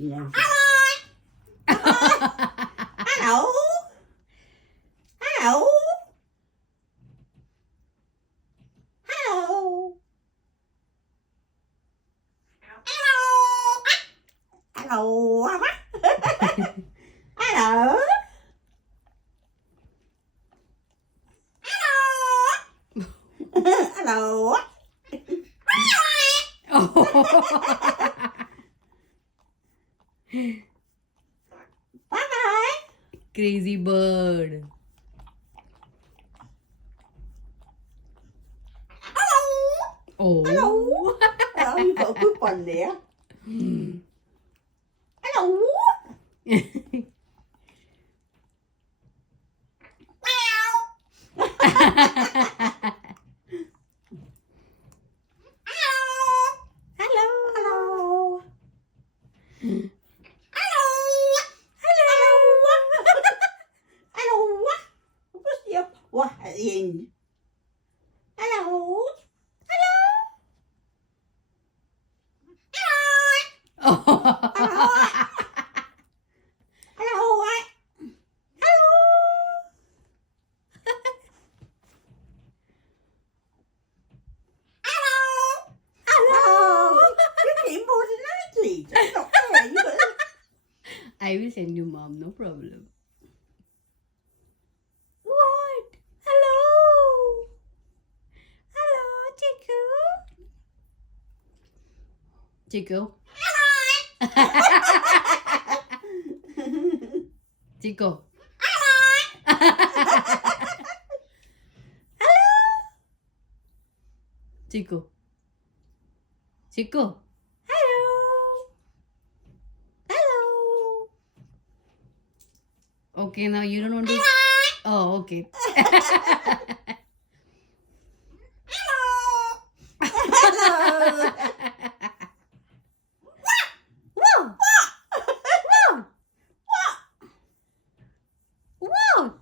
Yeah. Hello. Hello. Hello. Hello. Hello. Hello. Bye bye. Crazy bird. Oh. Hello. Hello, you got a good one there. Hello. Hello. Hello. Hello. What's the what at the end? Hello. Hello. Hello. Hello. Hello. You're getting more than I did. That's not fair. You got I will send you, Mom. No problem. what? Hello. Hello, Chico. Chico. Chico. Chico. Chico. Hello. Hello. Okay, now you don't want to. Oh, okay. Hello. Whoa. Whoa. Whoa.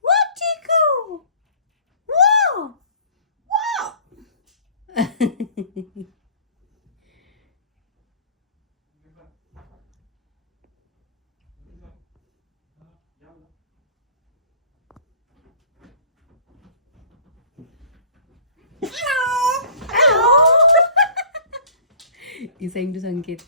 What, Chico? Whoa. Whoa. Hello. Hello. He's saying to Sanket.